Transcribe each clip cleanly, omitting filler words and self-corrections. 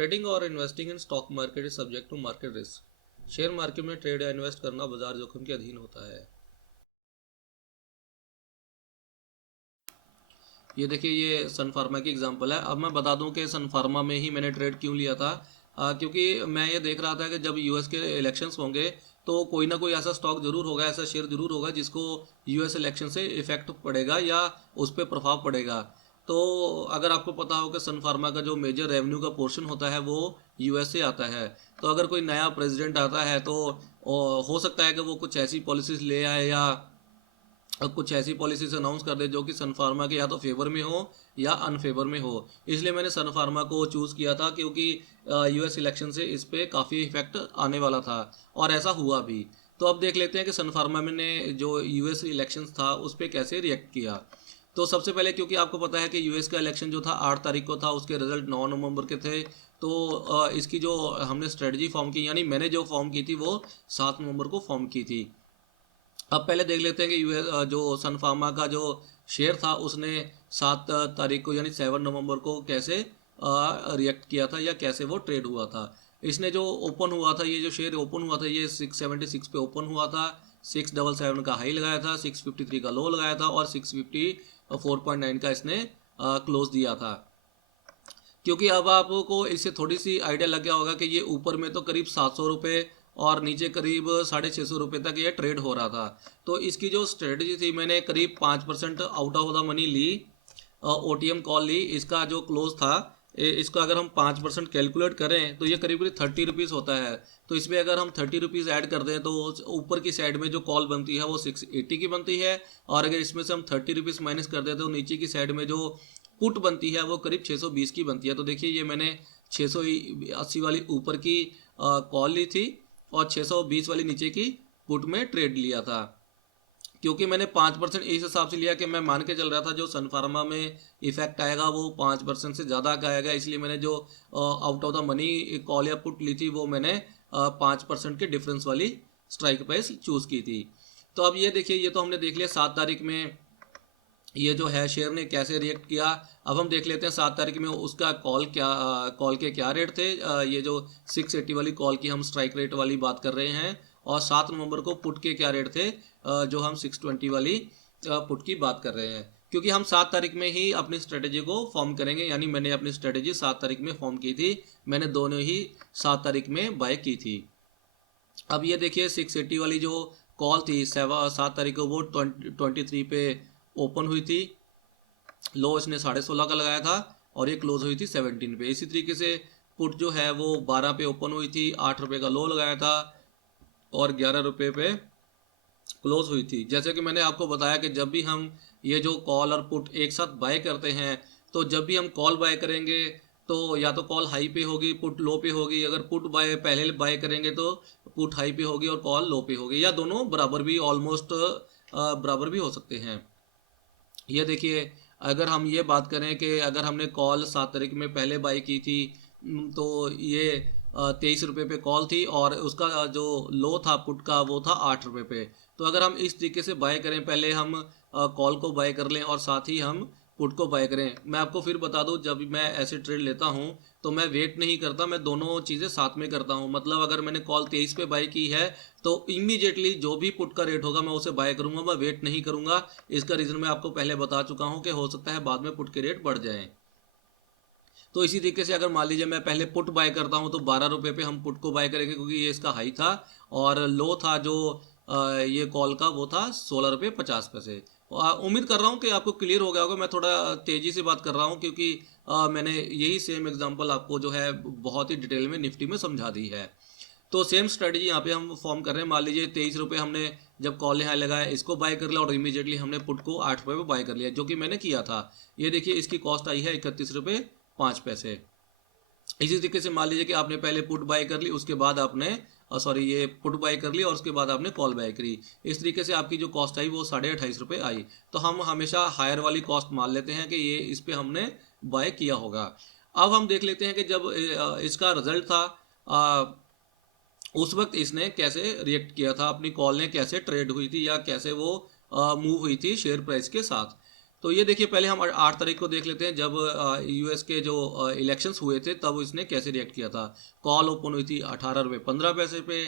Trading और investing in stock market is subject to market risk. Share market में trade या invest करना बाजार जोखिम के अधीन होता है। ये देखिए, ये सन फार्मा की एग्जांपल है। अब मैं बता दूं कि सन फार्मा में ही मैंने ट्रेड क्यों लिया था। क्योंकि मैं ये देख रहा था कि जब यूएस के इलेक्शंस होंगे तो कोई ना कोई ऐसा स्टॉक जरूर होगा, ऐसा शेयर जरूर होगा जिसको यूएस इलेक्शन से इफेक्ट पड़ेगा या उस पर प्रभाव पड़ेगा। तो अगर आपको पता हो कि सन फार्मा का जो मेजर रेवेन्यू का पोर्शन होता है वो यूएस से आता है। तो अगर कोई नया प्रेसिडेंट आता है तो हो सकता है कि वो कुछ ऐसी पॉलिसीज ले आए या कुछ ऐसी पॉलिसीज अनाउंस कर दे जो कि सन फार्मा के या तो फेवर में हो या अनफेवर में हो। इसलिए मैंने सन फार्मा को चूज़ किया था क्योंकि यूएस इलेक्शन से इस पे काफ़ी इफेक्ट आने वाला था और ऐसा हुआ भी। तो अब देख लेते हैं कि सन फार्मा में ने जो यूएस इलेक्शन था उस पर कैसे रिएक्ट किया। तो सबसे पहले क्योंकि आपको पता है कि यूएस का इलेक्शन जो था 8 तारीख को था, उसके रिजल्ट 9 नवंबर के थे। तो इसकी जो हमने स्ट्रेटजी फॉर्म की, यानी मैंने जो फॉर्म की थी वो 7 नवंबर को फॉर्म की थी। अब पहले देख लेते हैं कि यूएस जो सन फार्मा का जो शेयर था उसने 7 तारीख को यानी 7 नवंबर को कैसे रिएक्ट किया था या कैसे वो ट्रेड हुआ था। इसने जो ओपन हुआ था, ये जो शेयर ओपन हुआ था ये 676 पे ओपन हुआ था। 677 का हाई लगाया था, 653 का लो लगाया था और 654.9 का इसने क्लोज दिया था। क्योंकि अब आपको इससे थोड़ी सी आइडिया लग गया होगा कि ये ऊपर में तो करीब 700 रुपये और नीचे करीब 650 रुपये तक ये ट्रेड हो रहा था। तो इसकी जो स्ट्रेटजी थी, मैंने करीब 5% आउट ऑफ द मनी ली, ओटीएम कॉल ली। इसका जो क्लोज था इसका अगर हम 5% कैलकुलेट करें तो ये करीब करीब 30 रुपीज़ होता है। तो इसमें अगर हम 30 रुपीज़ ऐड कर दें तो ऊपर की साइड में जो कॉल बनती है वो 680 की बनती है। और अगर इसमें से हम 30 रुपीज़ माइनस कर दें तो नीचे की साइड में जो पुट बनती है वो करीब 620 की बनती है। तो देखिए, ये मैंने 680 वाली ऊपर की कॉल ली थी और 620 वाली नीचे की पुट में ट्रेड लिया था। क्योंकि मैंने 5% इस हिसाब से लिया कि मैं मान के चल रहा था जो सन फार्मा में इफेक्ट आएगा वो 5% से ज़्यादा का आएगा। इसलिए मैंने जो out of the money call या पुट ली थी वो मैंने 5% के डिफरेंस वाली स्ट्राइक प्राइस चूज़ की थी। तो अब ये देखिए, ये तो हमने देख लिया 7 तारीख में ये जो है शेयर ने कैसे रिएक्ट किया। अब हम देख लेते हैं 7 तारीख में उसका कॉल के क्या रेट थे। ये जो 680 वाली कॉल की हम स्ट्राइक रेट वाली बात कर रहे हैं, और 7 नवंबर को पुट के क्या रेट थे जो हम 620 वाली पुट की बात कर रहे हैं। क्योंकि हम 7 तारीख में ही अपनी स्ट्रेटेजी को फॉर्म करेंगे, यानी मैंने अपनी स्ट्रेटेजी 7 तारीख में फॉर्म की थी। मैंने दोनों ही 7 तारीख में बाय की थी। अब ये देखिए, 680 वाली जो कॉल थी 7 तारीख को वो 23 पे ओपन हुई थी। लो इसने 16.5 का लगाया था और ये क्लोज हुई थी 17 पे। इसी तरीके से पुट जो है वो 12 पे ओपन हुई थी, 8 रुपये का लो लगाया था और 11 रुपये पे क्लोज हुई थी। जैसे कि मैंने आपको बताया कि जब भी हम ये जो कॉल और पुट एक साथ बाय करते हैं तो जब भी हम कॉल बाय करेंगे तो या तो कॉल हाई पे होगी, पुट लो पे होगी। अगर पुट बाय पहले बाय करेंगे तो पुट हाई पे होगी और कॉल लो पे होगी, या दोनों बराबर भी ऑलमोस्ट बराबर भी हो सकते हैं। ये देखिए, अगर हम ये बात करें कि अगर हमने कॉल 7 तारीख में पहले बाई की थी तो ये 23 रुपये पे कॉल थी और उसका जो लो था पुट का वो था 8 रुपये पे। तो अगर हम इस तरीके से बाय करें, पहले हम कॉल को बाय कर लें और साथ ही हम पुट को बाय करें। मैं आपको फिर बता दूं, जब मैं ऐसे ट्रेड लेता हूं तो मैं वेट नहीं करता, मैं दोनों चीज़ें साथ में करता हूं। मतलब अगर मैंने कॉल 23 पे बाय की है तो इमीडिएटली जो भी पुट का रेट होगा मैं उसे बाय करूंगा, मैं वेट नहीं करूंगा। इसका रीज़न मैं आपको पहले बता चुका हूं कि हो सकता है बाद में पुट के रेट बढ़ जाएं। तो इसी तरीके से अगर मान लीजिए मैं पहले पुट बाय करता हूं तो 12 रुपये पे हम पुट को बाय करेंगे क्योंकि ये इसका हाई था, और लो था जो ये कॉल का वो था 16 रुपये 50 पैसे। उम्मीद कर रहा हूँ कि आपको क्लियर हो गया होगा। मैं थोड़ा तेज़ी से बात कर रहा हूँ क्योंकि मैंने यही सेम एग्जांपल आपको जो है बहुत ही डिटेल में निफ्टी में समझा दी है। तो सेम स्ट्रेटजी यहाँ पे हम फॉर्म कर रहे हैं। मान लीजिए 23 रुपये हमने जब कॉल यहाँ लगाया इसको बाय कर लिया और इमीडिएटली हमने पुट को 8 रुपये पे बाय कर लिया, जो कि मैंने किया था। ये देखिए, इसकी कॉस्ट आई है 31 रुपये 5 पैसे। इसी तरीके से मान लीजिए कि आपने पहले पुट बाय कर ली, उसके बाद आपने सॉरी ये पुट बाय कर ली और उसके बाद आपने कॉल बाय करी। इस तरीके से आपकी जो कॉस्ट आई वो 28.5 रुपये आई। तो हम हमेशा हायर वाली कॉस्ट मान लेते हैं कि ये इस पर हमने बाय किया होगा। अब हम देख लेते हैं कि जब इसका रिजल्ट था उस वक्त इसने कैसे रिएक्ट किया था, अपनी कॉल ने कैसे ट्रेड हुई थी या कैसे वो मूव हुई थी शेयर प्राइस के साथ। तो ये देखिए, पहले हम 8 तारीख को देख लेते हैं, जब यूएस के जो इलेक्शंस हुए थे तब इसने कैसे रिएक्ट किया था। कॉल ओपन हुई थी 18 रुपये 15 पैसे पे,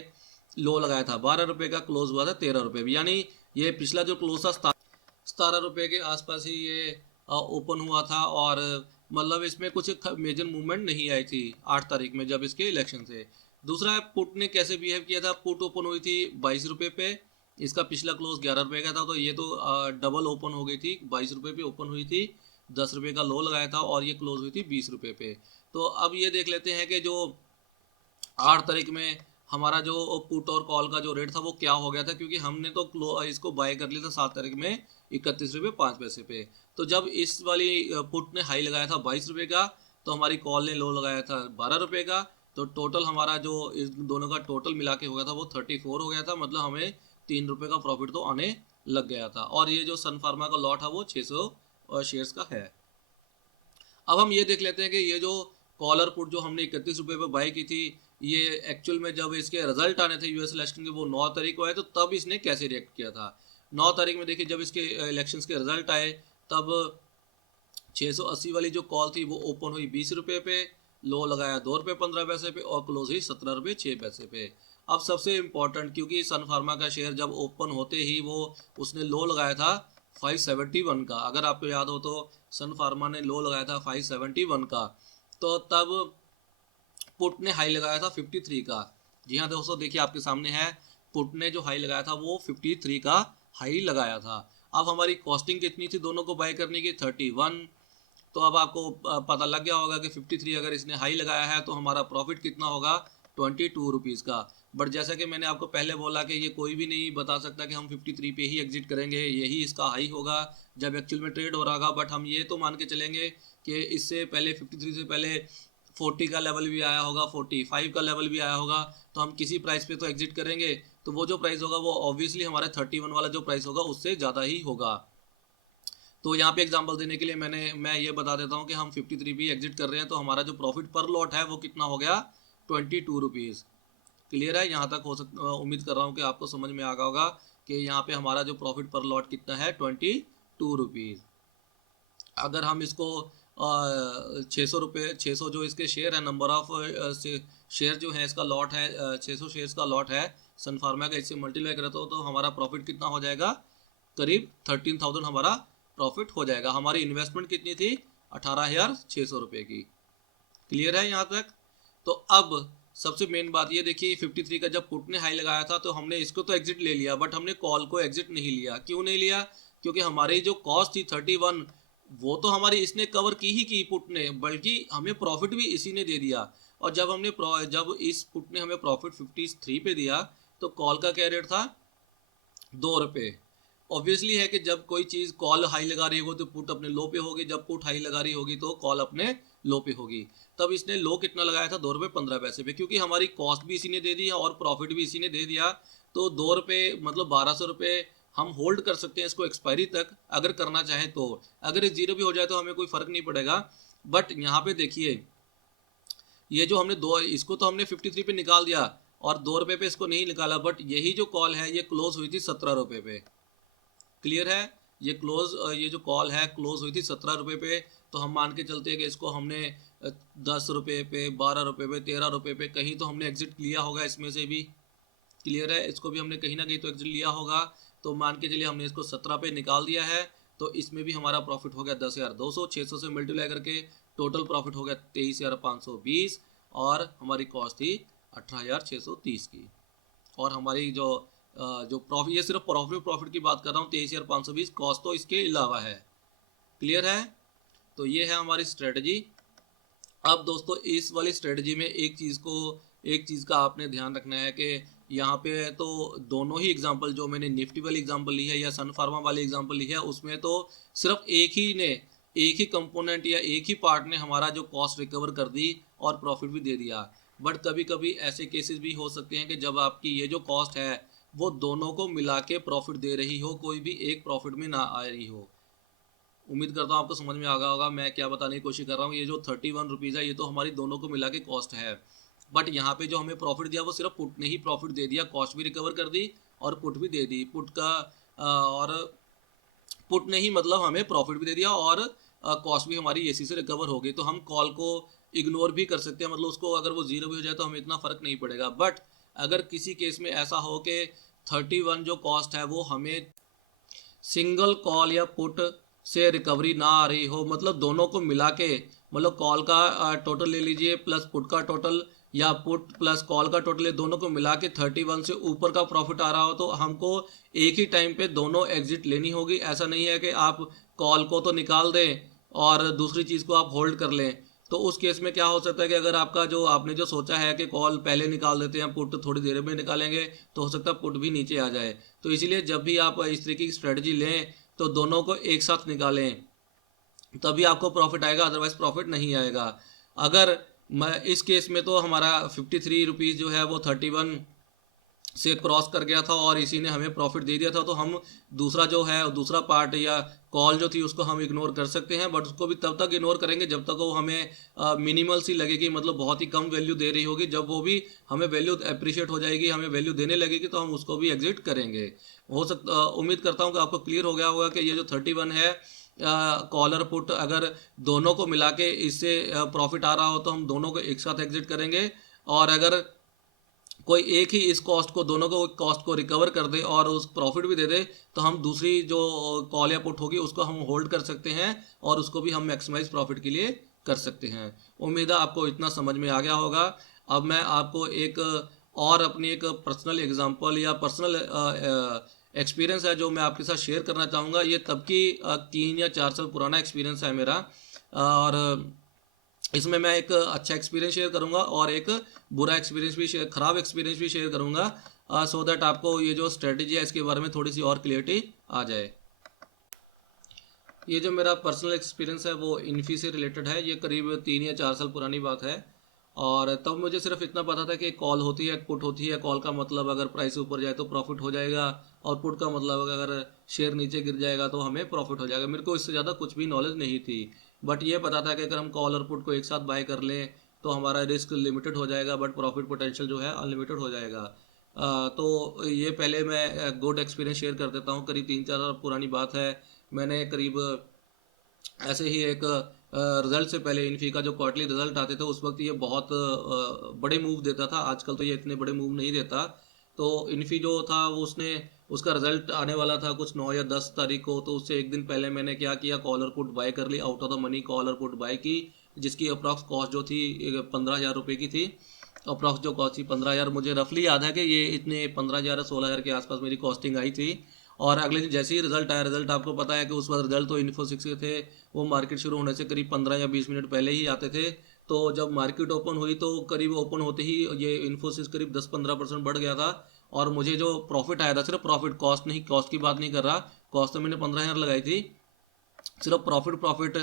लो लगाया था 12 रुपये का, क्लोज हुआ था 13 रुपये, यानी ये पिछला जो क्लोज था 17 रुपये के आसपास ही ये ओपन हुआ था। और मतलब इसमें कुछ मेजर मूवमेंट नहीं आई थी 8 तारीख में जब इसके इलेक्शन थे। दूसरा, पुट ने कैसे बिहेव किया था। पुट ओपन हुई थी 22 रुपये पे, इसका पिछला क्लोज 11 रुपये का था, तो ये तो डबल ओपन हो गई थी। 22 रुपये पे ओपन हुई थी, 10 रुपये का लो लगाया था और ये क्लोज हुई थी 20 रुपये पे। तो अब ये देख लेते हैं कि जो 8 तारीख में हमारा जो पुट और कॉल का जो रेट था वो क्या हो गया था, क्योंकि हमने तो इसको बाय कर लिया था 7 तारीख में 31 रुपये 5 पैसे पे। तो जब इस वाली पुट ने हाई लगाया था 22 रुपये का, तो हमारी कॉल ने लो लगाया था 12 रुपये का। तो टोटल हमारा जो इस दोनों का टोटल मिला के हो गया था वो 34 हो गया था, मतलब हमें 3 रुपये का प्रॉफिट तो आने लग गया था। और ये जो सन फार्मा का लॉट है वो 600 शेयर्स का है। अब हम ये देख लेते हैं कि ये जो कॉलर पुट जो हमने 31 रुपये पे बाय की थी, ये एक्चुअल में जब इसके रिजल्ट आने थे यूएस इलेक्शन के, वो 9 तारीख को आए, तो तब इसने कैसे रिएक्ट किया था। 9 तारीख में देखिए, जब इसके इलेक्शंस के रिजल्ट आए तब 680 वाली जो कॉल थी वो ओपन हुई 20 रुपये पे, लो लगाया 2 रुपये 15 पैसे पे और क्लोज हुई 17 रुपये 6 पैसे पे। अब सबसे इम्पोर्टेंट, क्योंकि सन फार्मा का शेयर जब ओपन होते ही वो उसने लो लगाया था 571 का, अगर आपको याद हो तो सन फार्मा ने लो लगाया था 571 का, तो तब पुट ने हाई लगाया था 53 का। जी हाँ दोस्तों, देखिए आपके सामने है, पुट ने जो हाई लगाया था वो 53 का हाई लगाया था। अब हमारी कॉस्टिंग कितनी थी दोनों को बाय करने की, 31। तो अब आपको पता लग गया होगा कि 53 अगर इसने हाई लगाया है तो हमारा प्रॉफिट कितना होगा, 22 रुपीज़ का। बट जैसा कि मैंने आपको पहले बोला कि ये कोई भी नहीं बता सकता कि हम 53 पे ही एग्जिट करेंगे, यही इसका हाई होगा जब एक्चुअल में ट्रेड हो रहा होगा। बट हम ये तो मान के चलेंगे कि इससे पहले 53 से पहले 40 का लेवल भी आया होगा, 45 का लेवल भी आया होगा, तो हम किसी प्राइस पे तो एग्जिट करेंगे। तो वो जो प्राइस होगा वो ऑब्वियसली हमारा 31 वाला जो प्राइस होगा उससे ज़्यादा ही होगा। तो यहाँ पे एग्जांपल देने के लिए मैं ये बता देता हूँ कि हम 53 भी एग्जिट कर रहे हैं, तो हमारा जो प्रॉफिट पर लॉट है वो कितना हो गया, 22 रुपीज़। क्लियर है, यहाँ तक उम्मीद कर रहा हूँ कि आपको समझ में आ गया होगा कि यहाँ पे हमारा जो प्रॉफिट पर लॉट कितना है, 22 रुपीज़। अगर हम इसको 600 रुपये, 600 जो इसके शेयर है, नंबर ऑफ शेयर जो है इसका लॉट है, 600 शेयर्स का लॉट है सन फार्मा का, इससे मल्टीप्लाई करते हो तो हमारा प्रॉफिट कितना हो जाएगा, करीब 13,000 हमारा प्रॉफिट हो जाएगा। हमारी इन्वेस्टमेंट कितनी थी, 18,600 रुपये की। क्लियर है यहाँ तक। तो अब सबसे मेन बात ये देखिए, 53 का जब पुट ने हाई लगाया था तो हमने इसको तो एग्जिट ले लिया, बट हमने कॉल को एग्जिट नहीं लिया। क्यों नहीं लिया, क्योंकि हमारी जो कॉस्ट थी 31, वो तो हमारी इसने कवर की ही की पुट ने, बल्कि हमें प्रॉफिट भी इसी ने दे दिया। और जब इस पुट ने हमें प्रॉफिट 53 पे दिया, तो कॉल का क्या रेट था, 2 रुपये। ऑब्वियसली है कि जब कोई चीज़ कॉल हाई लगा रही होगी तो पुट अपने लो पे होगी, जब पुट हाई लगा रही होगी तो कॉल अपने लो पे होगी। तब इसने लो कितना लगाया था, 2 रुपये 15 पैसे पे, क्योंकि हमारी कॉस्ट भी इसी ने दे दी है और प्रॉफिट भी इसी ने दे दिया। तो 2 रुपये मतलब 1200 रुपये हम होल्ड कर सकते हैं इसको एक्सपायरी तक, अगर करना चाहें तो। अगर ये जीरो भी हो जाए तो हमें कोई फ़र्क नहीं पड़ेगा। बट यहाँ पे देखिए, ये जो हमने इसको तो हमने 53 पे निकाल दिया और 2 रुपये पे इसको नहीं निकाला, बट यही जो कॉल है ये क्लोज हुई थी 17 रुपये पे। क्लियर है, ये जो कॉल है क्लोज हुई थी 17 रुपये पे। तो हम मान के चलते हैं कि इसको हमने 10 रुपये पे, 12 रुपये पे, 13 रुपये पे कहीं तो हमने एग्जिट लिया होगा इसमें से भी। क्लियर है, इसको भी हमने कहीं ना कहीं तो एग्जिट लिया होगा। तो मान के चलिए हमने इसको 17 पे निकाल दिया है, तो इसमें भी हमारा प्रॉफिट हो गया 10,200, 600 से मल्टीप्लाई करके टोटल प्रॉफिट हो गया 23,520 और हमारी कॉस्ट थी 18,630 की। और हमारी जो प्रॉफिट, ये सिर्फ प्रॉफिट की बात कर रहा हूँ, 23,520, कॉस्ट तो इसके अलावा है। क्लियर है, तो ये है हमारी स्ट्रेटजी। अब दोस्तों इस वाली स्ट्रेटजी में एक चीज़ का आपने ध्यान रखना है कि यहाँ पे तो दोनों ही एग्जांपल, जो मैंने निफ्टी वाली एग्जांपल ली है या सन फार्मा वाली एग्जांपल ली है, उसमें तो सिर्फ एक ही कंपोनेंट या एक ही पार्ट ने हमारा जो कॉस्ट रिकवर कर दी और प्रॉफिट भी दे दिया। बट कभी कभी ऐसे केसेस भी हो सकते हैं कि जब आपकी ये जो कॉस्ट है वो दोनों को मिला के प्रॉफिट दे रही हो, कोई भी एक प्रॉफिट में ना आ रही हो। उम्मीद करता हूँ आपको समझ में आ गया होगा मैं क्या बताने की कोशिश कर रहा हूँ। ये जो 31 रुपीज़ है ये तो हमारी दोनों को मिला के कॉस्ट है, बट यहाँ पे जो हमें प्रॉफिट दिया वो सिर्फ पुट ने ही प्रॉफिट दे दिया, कॉस्ट भी रिकवर कर दी और पुट भी दे दी। पुट का और पुट ने ही मतलब हमें प्रॉफिट भी दे दिया और कॉस्ट भी हमारी एसी से रिकवर हो गई। तो हम कॉल को इग्नोर भी कर सकते हैं, मतलब उसको अगर वो जीरो भी हो जाए तो हमें इतना फ़र्क नहीं पड़ेगा। बट अगर किसी केस में ऐसा हो कि 31 जो कॉस्ट है वो हमें सिंगल कॉल या पुट से रिकवरी ना आ रही हो, मतलब दोनों को मिला के, मतलब कॉल का टोटल ले लीजिए प्लस पुट का टोटल, या पुट प्लस कॉल का टोटल, ये दोनों को मिला के 31 से ऊपर का प्रॉफिट आ रहा हो, तो हमको एक ही टाइम पे दोनों एग्जिट लेनी होगी। ऐसा नहीं है कि आप कॉल को तो निकाल दें और दूसरी चीज़ को आप होल्ड कर लें। तो उस केस में क्या हो सकता है कि अगर आपका जो आपने जो सोचा है कि कॉल पहले निकाल देते हैं, पुट थोड़ी देर में निकालेंगे, तो हो सकता है पुट भी नीचे आ जाए। तो इसीलिए जब भी आप इस तरीके की स्ट्रेटजी लें तो दोनों को एक साथ निकालें, तभी आपको प्रॉफिट आएगा, अदरवाइज प्रॉफिट नहीं आएगा। अगर मैं इस केस में तो हमारा 53 रुपीज़ जो है वो 31 से क्रॉस कर गया था और इसी ने हमें प्रॉफिट दे दिया था, तो हम दूसरा जो है दूसरा पार्ट या कॉल जो थी उसको हम इग्नोर कर सकते हैं। बट उसको भी तब तक इग्नोर करेंगे जब तक वो हमें मिनिमल सी लगेगी, मतलब बहुत ही कम वैल्यू दे रही होगी। जब वो भी हमें वैल्यू अप्रिशिएट हो जाएगी, हमें वैल्यू देने लगेगी, तो हम उसको भी एग्जिट करेंगे। हो सकता उम्मीद करता हूँ कि आपको क्लियर हो गया होगा कि ये जो 31 है कॉलर पुट, अगर दोनों को मिला के इससे प्रॉफिट आ रहा हो तो हम दोनों को एक साथ एग्जिट करेंगे। और अगर कोई एक ही इस कॉस्ट को, दोनों को कॉस्ट को रिकवर कर दे और उस प्रॉफिट भी दे दे, तो हम दूसरी जो कॉल या पुट होगी उसको हम होल्ड कर सकते हैं और उसको भी हम मैक्सिमाइज प्रॉफिट के लिए कर सकते हैं। उम्मीद है आपको इतना समझ में आ गया होगा। अब मैं आपको एक और अपनी एक पर्सनल एग्जांपल या पर्सनल एक्सपीरियंस है जो मैं आपके साथ शेयर करना चाहूँगा। ये तब की 3 या 4 साल पुराना एक्सपीरियंस है मेरा, और इसमें मैं एक अच्छा एक्सपीरियंस शेयर करूंगा और एक बुरा एक्सपीरियंस भी शेयर, खराब एक्सपीरियंस भी शेयर करूंगा, सो दैट आपको ये जो स्ट्रेटजी है इसके बारे में थोड़ी सी और क्लियरिटी आ जाए। ये जो मेरा पर्सनल एक्सपीरियंस है वो इन्फी से रिलेटेड है। ये करीब 3 या 4 साल पुरानी बात है, और तब मुझे सिर्फ इतना पता था कि कॉल होती है, पुट होती है। कॉल का मतलब अगर प्राइस ऊपर जाए तो प्रॉफिट हो जाएगा, और पुट का मतलब अगर शेयर नीचे गिर जाएगा तो हमें प्रॉफिट हो जाएगा। मेरे को इससे ज़्यादा कुछ भी नॉलेज नहीं थी, बट ये पता था कि अगर हम कॉल और पुट को एक साथ बाय कर लें तो हमारा रिस्क लिमिटेड हो जाएगा, बट प्रॉफिट पोटेंशियल जो है अनलिमिटेड हो जाएगा। तो ये पहले मैं गुड एक्सपीरियंस शेयर कर देता हूँ। करीब 3 4 साल पुरानी बात है। मैंने करीब ऐसे ही एक रिजल्ट से पहले, इन्फी का जो क्वार्टरली रिजल्ट आते थे उस वक्त ये बहुत बड़े मूव देता था। आजकल तो ये इतने बड़े मूव नहीं देता। तो इन्फी जो था वो उसने, उसका रिजल्ट आने वाला था कुछ 9 या 10 तारीख को, तो उससे एक दिन पहले मैंने क्या किया, कॉलर पुट बाय कर ली, out of the money collar put buy की, जिसकी अप्रॉक्स कॉस्ट जो थी 15,000 रुपये की थी। अप्रॉक्स जो कॉस्ट थी 15,000, मुझे रफली याद है कि ये इतने 15,000 या 16,000 के आसपास मेरी कॉस्टिंग आई थी। और अगले दिन जैसे ही रिजल्ट आया, रिजल्ट आपको पता है कि उस वक्त रिजल्ट तो इन्फोसिक्स के थे, वो मार्केट शुरू होने से करीब 15 या 20 मिनट पहले ही आते थे। तो जब मार्केट ओपन हुई तो करीब ओपन होते ही ये इन्फोसिस करीब 10-15% बढ़ गया था, और मुझे जो प्रॉफिट आया था, सिर्फ प्रॉफिट, कॉस्ट नहीं, कॉस्ट की बात नहीं कर रहा, कॉस्ट तो मैंने 15,000 लगाई थी, सिर्फ प्रॉफिट प्रॉफिट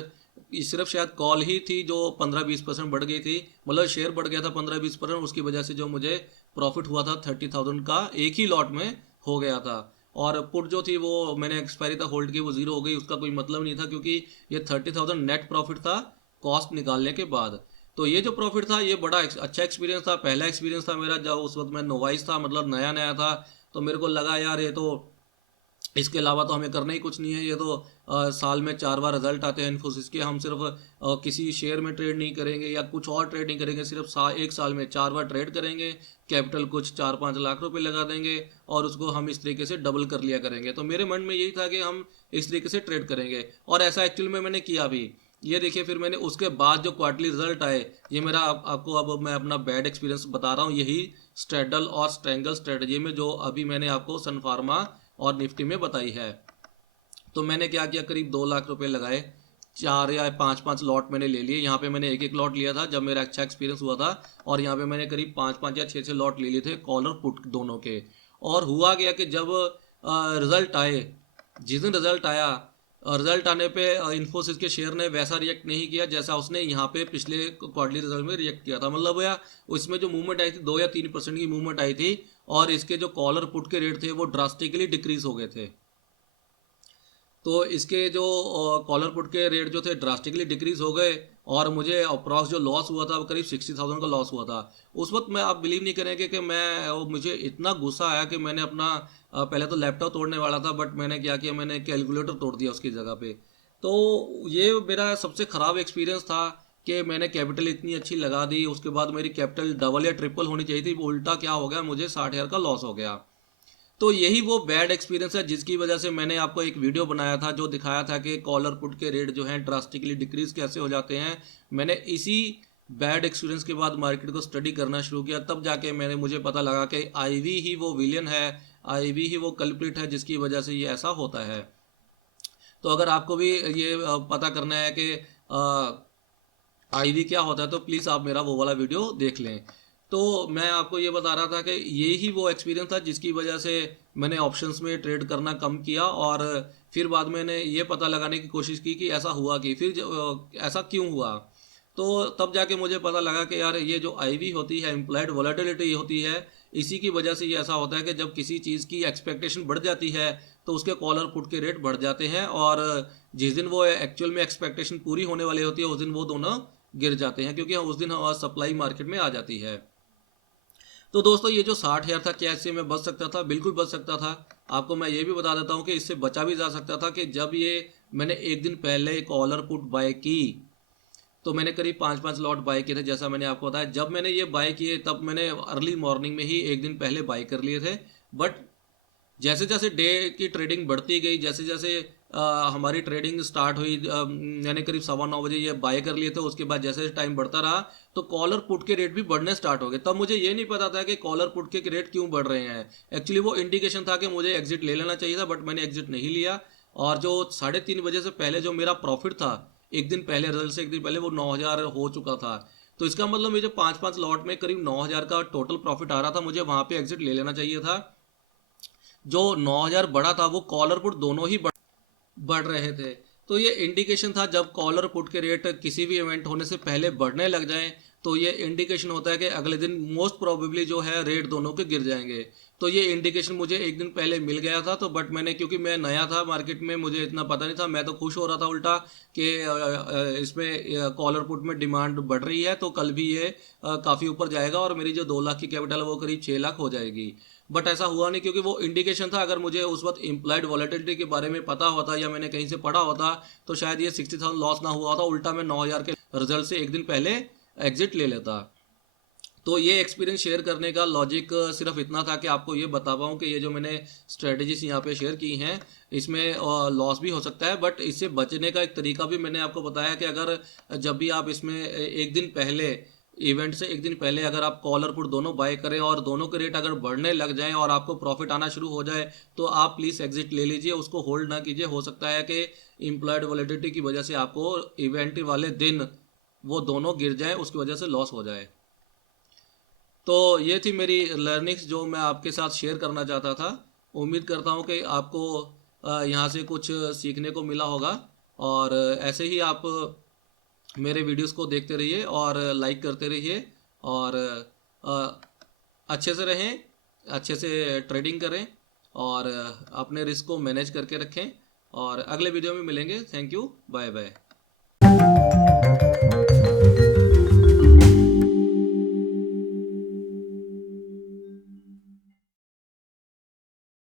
सिर्फ शायद कॉल ही थी जो 15-20% बढ़ गई थी, मतलब शेयर बढ़ गया था 15-20%, उसकी वजह से जो मुझे प्रॉफिट हुआ था 30,000 का एक ही लॉट में हो गया था। और पुट जो थी वो मैंने एक्सपायरी तक होल्ड की, वो जीरो हो गई, उसका कोई मतलब नहीं था, क्योंकि ये 30,000 नेट प्रॉफिट था कॉस्ट निकालने के बाद। तो ये जो प्रॉफिट था ये बड़ा अच्छा एक्सपीरियंस था, पहला एक्सपीरियंस था मेरा, जब उस वक्त मैं नोवाइस था, मतलब नया नया था। तो मेरे को लगा यार ये तो, इसके अलावा तो हमें करना ही कुछ नहीं है, ये तो साल में 4 बार रिजल्ट आते हैं इन्फोसिस के, हम सिर्फ किसी शेयर में ट्रेड नहीं करेंगे या कुछ और ट्रेड नहीं करेंगे, सिर्फ एक साल में 4 बार ट्रेड करेंगे, कैपिटल कुछ 4-5 लाख रुपए लगा देंगे और उसको हम इस तरीके से डबल कर लिया करेंगे। तो मेरे मन में यही था कि हम इस तरीके से ट्रेड करेंगे, और ऐसा एक्चुअली में मैंने किया भी। ये देखिए, फिर मैंने उसके बाद जो क्वार्टरली रिजल्ट आए, ये मेरा आपको अब मैं अपना बैड एक्सपीरियंस बता रहा हूँ, यही स्ट्रेडल और स्ट्रेंगल स्ट्रेटजी में जो अभी मैंने आपको सन फार्मा और निफ्टी में बताई है। तो मैंने क्या किया, करीब 2 लाख रुपए लगाए, 4 या 5 लॉट मैंने ले लिए। यहाँ पे मैंने एक एक लॉट लिया था जब मेरा अच्छा एक्सपीरियंस हुआ था, और यहाँ पे मैंने करीब 5 या 6 लॉट ले लिए थे कॉलर पुट दोनों के। और हुआ गया कि जब रिजल्ट आए, जिस दिन रिजल्ट आया, रिजल्ट आने पे इन्फोसिस के शेयर ने वैसा रिएक्ट नहीं किया जैसा उसने यहाँ पे पिछले क्वार्टरली रिजल्ट में रिएक्ट किया था। मतलब भैया उसमें जो मूवमेंट आई थी 2 या 3% की मूवमेंट आई थी, और इसके जो कॉलर पुट के रेट थे वो ड्रास्टिकली डिक्रीज हो गए थे। तो इसके जो कॉलर पुट के रेट जो थे ड्रास्टिकली डिक्रीज हो गए, और मुझे अप्रॉक्स जो लॉस हुआ था वो करीब 60,000 का लॉस हुआ था। उस वक्त मैं, आप बिलीव नहीं करेंगे कि मैं, मुझे इतना गुस्सा आया कि मैंने अपना पहले तो लैपटॉप तोड़ने वाला था, बट मैंने क्या किया, मैंने कैलकुलेटर तोड़ दिया उसकी जगह पे। तो ये मेरा सबसे ख़राब एक्सपीरियंस था कि मैंने कैपिटल इतनी अच्छी लगा दी, उसके बाद मेरी कैपिटल डबल या ट्रिपल होनी चाहिए थी, वो उल्टा क्या हो गया, मुझे 60,000 का लॉस हो गया। तो यही वो बैड एक्सपीरियंस है जिसकी वजह से मैंने आपको एक वीडियो बनाया था जो दिखाया था कि कॉलर पुट के रेट जो हैं ड्रास्टिकली डिक्रीज कैसे हो जाते हैं। मैंने इसी बैड एक्सपीरियंस के बाद मार्केट को स्टडी करना शुरू किया, तब जाके मुझे पता लगा कि आईवी ही वो विलियन है, आईवी ही वो कल्प्रिट है जिसकी वजह से ये ऐसा होता है। तो अगर आपको भी ये पता करना है कि आईवी क्या होता है, तो प्लीज़ आप मेरा वो वाला वीडियो देख लें। तो मैं आपको ये बता रहा था कि ये ही वो एक्सपीरियंस था जिसकी वजह से मैंने ऑप्शंस में ट्रेड करना कम किया, और फिर बाद में मैंने ये पता लगाने की कोशिश की कि ऐसा हुआ कि फिर ऐसा क्यों हुआ। तो तब जाके मुझे पता लगा कि यार ये जो आईवी होती है, इम्प्लाइड वॉलेटिलिटी होती है, इसी की वजह से ये ऐसा होता है कि जब किसी चीज़ की एक्सपेक्टेशन बढ़ जाती है तो उसके कॉलर पुट के रेट बढ़ जाते हैं, और जिस दिन वो एक्चुअल में एक्सपेक्टेशन पूरी होने वाली होती है उस दिन वो दोनों गिर जाते हैं, क्योंकि उस दिन हमारा सप्लाई मार्केट में आ जाती है। तो दोस्तों ये जो 60,000 था, क्या इससे मैं बच सकता था? बिल्कुल बच सकता था। आपको मैं ये भी बता देता हूँ कि इससे बचा भी जा सकता था कि जब ये मैंने एक दिन पहले कॉलर पुट बाय की, तो मैंने करीब 5-5 लॉट बाय किए थे, जैसा मैंने आपको बताया। जब मैंने ये बाय किए तब मैंने अर्ली मॉर्निंग में ही एक दिन पहले बाय कर लिए थे, बट जैसे जैसे डे की ट्रेडिंग बढ़ती गई, जैसे जैसे हमारी ट्रेडिंग स्टार्ट हुई, यानी करीब 9:15 बजे ये बाय कर लिए थे, उसके बाद जैसे टाइम बढ़ता रहा तो कॉलर पुट के रेट भी बढ़ने स्टार्ट हो गए। तब मुझे ये नहीं पता था कि कॉलर पुट के रेट क्यों बढ़ रहे हैं। एक्चुअली वो इंडिकेशन था कि मुझे एग्जिट ले लेना चाहिए था, बट मैंने एग्जिट नहीं लिया, और जो 3:30 बजे से पहले जो मेरा प्रॉफिट था, एक दिन पहले रिजल्ट से एक दिन पहले, वो 9,000 हो चुका था। तो इसका मतलब मुझे 5-5 लॉट में करीब 9,000 का टोटल प्रॉफिट आ रहा था, मुझे वहां पे एग्जिट ले लेना चाहिए था। जो 9,000 बढ़ा था वो कॉलर पुट दोनों ही बढ़ रहे थे। तो ये इंडिकेशन था, जब कॉलर पुट के रेट किसी भी इवेंट होने से पहले बढ़ने लग जाएं तो ये इंडिकेशन होता है कि अगले दिन मोस्ट प्रोबेबली जो है रेट दोनों के गिर जाएंगे। तो ये इंडिकेशन मुझे एक दिन पहले मिल गया था, तो बट मैंने, क्योंकि मैं नया था मार्केट में, मुझे इतना पता नहीं था, मैं तो खुश हो रहा था उल्टा कि इसमें कॉलर पुट में डिमांड बढ़ रही है तो कल भी ये काफ़ी ऊपर जाएगा और मेरी जो 2 लाख की कैपिटल है वो करीब 6 लाख हो जाएगी। बट ऐसा हुआ नहीं, क्योंकि वो इंडिकेशन था। अगर मुझे उस वक्त इम्प्लाइड वॉलेटिलिटी के बारे में पता होता या मैंने कहीं से पढ़ा होता तो शायद ये 60,000 लॉस ना हुआ होता, उल्टा मैं 9,000 के रिजल्ट से एक दिन पहले एग्जिट ले लेता। तो ये एक्सपीरियंस शेयर करने का लॉजिक सिर्फ इतना था कि आपको ये बता पाऊँ कि ये जो मैंने स्ट्रेटजीज यहाँ पे शेयर की हैं इसमें लॉस भी हो सकता है, बट इससे बचने का एक तरीका भी मैंने आपको बताया कि अगर जब भी आप इसमें एक दिन पहले, इवेंट से एक दिन पहले अगर आप कॉलर पुट दोनों बाय करें और दोनों के रेट अगर बढ़ने लग जाएं और आपको प्रॉफिट आना शुरू हो जाए तो आप प्लीज़ एग्जिट ले लीजिए, उसको होल्ड ना कीजिए। हो सकता है कि इम्प्लॉयड वॉलेटिलिटी की वजह से आपको इवेंट वाले दिन वो दोनों गिर जाए, उसकी वजह से लॉस हो जाए। तो ये थी मेरी लर्निंग्स जो मैं आपके साथ शेयर करना चाहता था। उम्मीद करता हूँ कि आपको यहाँ से कुछ सीखने को मिला होगा, और ऐसे ही आप मेरे वीडियोस को देखते रहिए और लाइक करते रहिए, और अ, अच्छे से रहें, अच्छे से ट्रेडिंग करें, और अपने रिस्क को मैनेज करके रखें। और अगले वीडियो में मिलेंगे। Thank you, bye bye.